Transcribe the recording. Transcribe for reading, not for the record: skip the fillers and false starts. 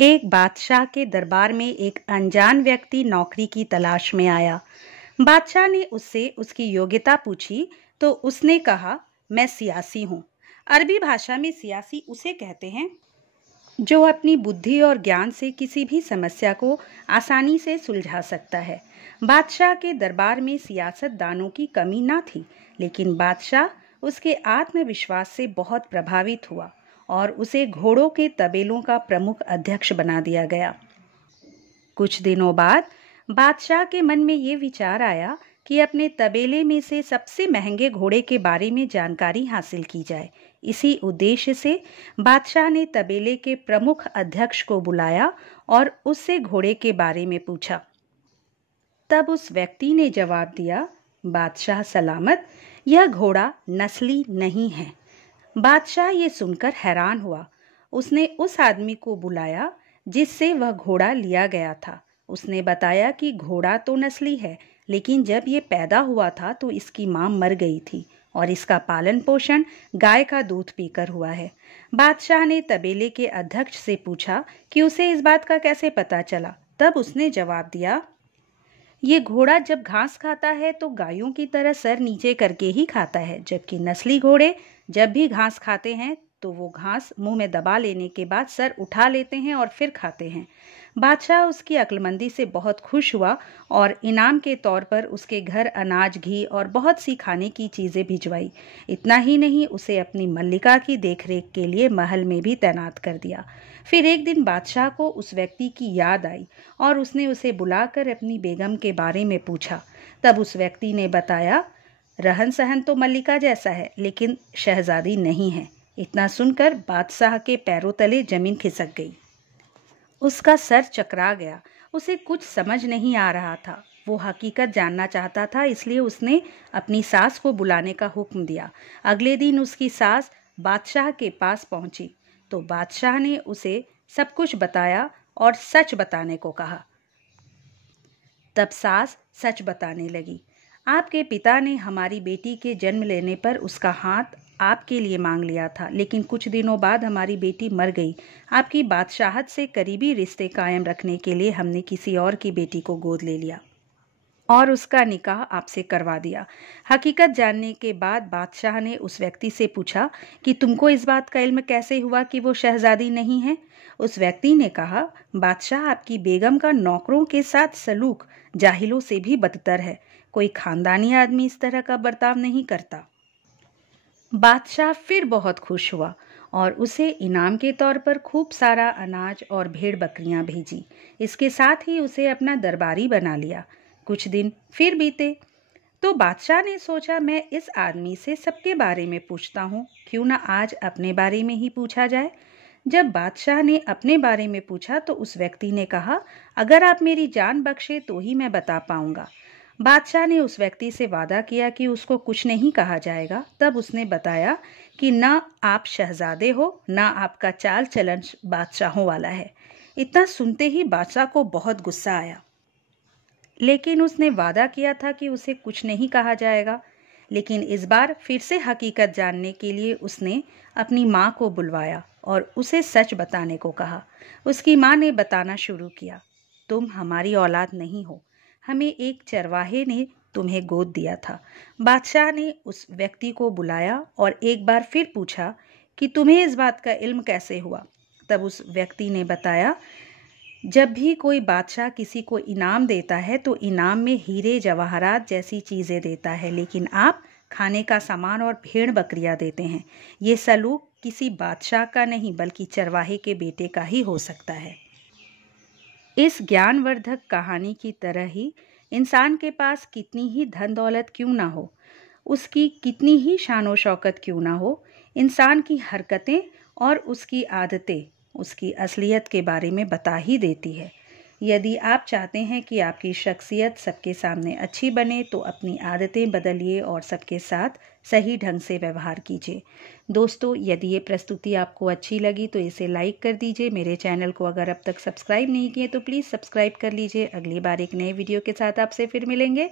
एक बादशाह के दरबार में एक अनजान व्यक्ति नौकरी की तलाश में आया। बादशाह ने उससे उसकी योग्यता पूछी तो उसने कहा, मैं सियासी हूँ। अरबी भाषा में सियासी उसे कहते हैं जो अपनी बुद्धि और ज्ञान से किसी भी समस्या को आसानी से सुलझा सकता है। बादशाह के दरबार में सियासतदानों की कमी ना थी, लेकिन बादशाह उसके आत्मविश्वास से बहुत प्रभावित हुआ और उसे घोड़ों के तबेलों का प्रमुख अध्यक्ष बना दिया गया। कुछ दिनों बाद बादशाह के मन में ये विचार आया कि अपने तबेले में से सबसे महंगे घोड़े के बारे में जानकारी हासिल की जाए। इसी उद्देश्य से बादशाह ने तबेले के प्रमुख अध्यक्ष को बुलाया और उससे घोड़े के बारे में पूछा। तब उस व्यक्ति ने जवाब दिया, बादशाह सलामत, यह घोड़ा नस्ली नहीं है। बादशाह ये सुनकर हैरान हुआ। उसने उस आदमी को बुलाया जिससे वह घोड़ा लिया गया था। उसने बताया कि घोड़ा तो नस्ली है, लेकिन जब ये पैदा हुआ था तो इसकी मां मर गई थी और इसका पालन पोषण गाय का दूध पीकर हुआ है। बादशाह ने तबेले के अध्यक्ष से पूछा कि उसे इस बात का कैसे पता चला। तब उसने जवाब दिया, ये घोड़ा जब घास खाता है तो गायों की तरह सर नीचे करके ही खाता है, जबकि नस्ली घोड़े जब भी घास खाते हैं तो वो घास मुंह में दबा लेने के बाद सर उठा लेते हैं और फिर खाते हैं। बादशाह उसकी अक्लमंदी से बहुत खुश हुआ और इनाम के तौर पर उसके घर अनाज, घी और बहुत सी खाने की चीजें भिजवाई। इतना ही नहीं, उसे अपनी मल्लिका की देखरेख के लिए महल में भी तैनात कर दिया। फिर एक दिन बादशाह को उस व्यक्ति की याद आई और उसने उसे बुलाकर अपनी बेगम के बारे में पूछा। तब उस व्यक्ति ने बताया, रहन सहन तो मल्लिका जैसा है, लेकिन शहजादी नहीं है। इतना सुनकर बादशाह के पैरों तले जमीन खिसक गई। उसका सर चकरा गया। उसे कुछ समझ नहीं आ रहा था। वो हकीकत जानना चाहता था, इसलिए उसने अपनी सास को बुलाने का हुक्म दिया। अगले दिन उसकी सास बादशाह के पास पहुंची तो बादशाह ने उसे सब कुछ बताया और सच बताने को कहा। तब सास सच बताने लगी, आपके पिता ने हमारी बेटी के जन्म लेने पर उसका हाथ आपके लिए मांग लिया था, लेकिन कुछ दिनों बाद हमारी बेटी मर गई। आपकी बादशाहत से करीबी रिश्ते कायम रखने के लिए हमने किसी और की बेटी को गोद ले लिया और उसका निकाह आपसे करवा दिया। हकीकत जानने के बाद बादशाह ने उस व्यक्ति से पूछा कि तुमको इस बात का इल्म कैसे हुआ कि वो शहजादी नहीं है। उस व्यक्ति ने कहा, बादशाह, आपकी बेगम का नौकरों के साथ सलूक जाहिलों से भी बदतर है। कोई खानदानी आदमी इस तरह का बर्ताव नहीं करता। बादशाह फिर बहुत खुश हुआ और उसे इनाम के तौर पर खूब सारा अनाज और भेड़ बकरियां भेजी। इसके साथ ही उसे अपना दरबारी बना लिया। कुछ दिन फिर बीते तो बादशाह ने सोचा, मैं इस आदमी से सबके बारे में पूछता हूँ, क्यों ना आज अपने बारे में ही पूछा जाए। जब बादशाह ने अपने बारे में पूछा तो उस व्यक्ति ने कहा, अगर आप मेरी जान बख्शे तो ही मैं बता पाऊंगा। बादशाह ने उस व्यक्ति से वादा किया कि उसको कुछ नहीं कहा जाएगा। तब उसने बताया कि ना आप शहजादे हो, ना आपका चाल चलन बादशाहों वाला है। इतना सुनते ही बादशाह को बहुत गुस्सा आया, लेकिन उसने वादा किया था कि उसे कुछ नहीं कहा जाएगा। लेकिन इस बार फिर से हकीकत जानने के लिए उसने अपनी माँ को बुलवाया और उसे सच बताने को कहा। उसकी माँ ने बताना शुरू किया, तुम हमारी औलाद नहीं हो, हमें एक चरवाहे ने तुम्हें गोद दिया था। बादशाह ने उस व्यक्ति को बुलाया और एक बार फिर पूछा कि तुम्हें इस बात का इल्म कैसे हुआ। तब उस व्यक्ति ने बताया, जब भी कोई बादशाह किसी को इनाम देता है तो इनाम में हीरे जवाहरात जैसी चीज़ें देता है, लेकिन आप खाने का सामान और भेड़ बकरियां देते हैं। ये सलूक किसी बादशाह का नहीं बल्कि चरवाहे के बेटे का ही हो सकता है। इस ज्ञानवर्धक कहानी की तरह ही इंसान के पास कितनी ही धन दौलत क्यों ना हो, उसकी कितनी ही शानो शौकत क्यों ना हो, इंसान की हरकतें और उसकी आदतें उसकी असलियत के बारे में बता ही देती है। यदि आप चाहते हैं कि आपकी शख्सियत सबके सामने अच्छी बने तो अपनी आदतें बदलिए और सबके साथ सही ढंग से व्यवहार कीजिए। दोस्तों, यदि ये प्रस्तुति आपको अच्छी लगी तो इसे लाइक कर दीजिए। मेरे चैनल को अगर अब तक सब्सक्राइब नहीं किए तो प्लीज़ सब्सक्राइब कर लीजिए। अगली बार एक नए वीडियो के साथ आपसे फिर मिलेंगे।